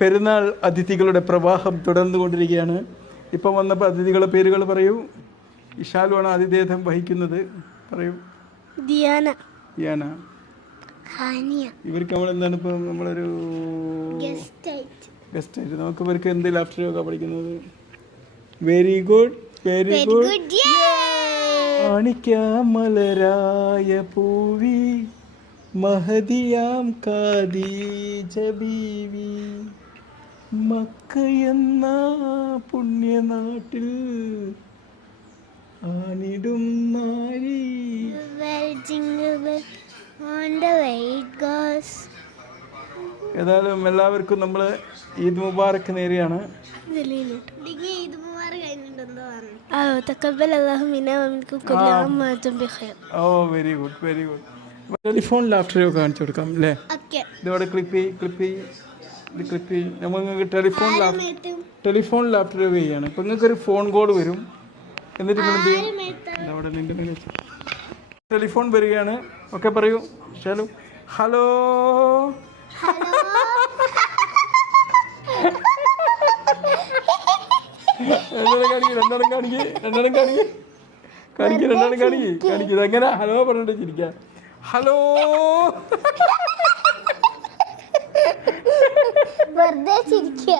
പെരുന്നാൾ അതിഥികളുടെ പ്രവാഹം തുടർന്നുകൊണ്ടിരിക്കുകയാണ്. ഇപ്പം വന്നപ്പോൾ അതിഥികളുടെ പേരുകൾ പറയൂ. ഇഷാലുവാണ് ആതിഥേയത്വം വഹിക്കുന്നത്. പറയൂ. ദിയാന, യാന. ഹാനിയ. ഇവർക്ക് നമ്മൾ എന്താണ് ഇപ്പം നമ്മളൊരു ഗസ്റ്റ് ആയിട്ട് നമുക്ക് ഇവർക്ക് എന്ത് ലാഫ്റ്റർ യോഗ പഠിക്കുന്നത്? Very good, very good. മാണിക്യമലരായ പൂവി മഹദിയാം ഖദീജ ബീവി മക്കയെന്ന പുണ്യനാട്ടിൽ ആനിടും നാരി. ഏതായാലും എല്ലാവർക്കും നമ്മൾ ഈദ് മുബാറക്ക് നേരെയാണ്. Oh very good, very good. Telephone laughter yoga കാണിച്ചു കൊടുക്കാം അല്ലേ? ഇതോടെ ക്ലിപ്പ് നമ്മൾ നിങ്ങൾക്ക് ടെലിഫോൺ ലാഫ്റ്റർ യോഗ ചെയ്യാണ്. ഇപ്പം നിങ്ങൾക്കൊരു ഫോൺ കോൾ വരും. എന്നിട്ട് അവിടെ നിന്റെ ടെലിഫോൺ വരികയാണ്. ഓക്കെ പറയൂ ശാലു. ഹലോ. രണ്ടാളും കാണിക്കും. എങ്ങനെ ഹലോ പറഞ്ഞിട്ട് ചിരിക്കാം. ഹലോ. വെറുതെ ചിരിക്കുക.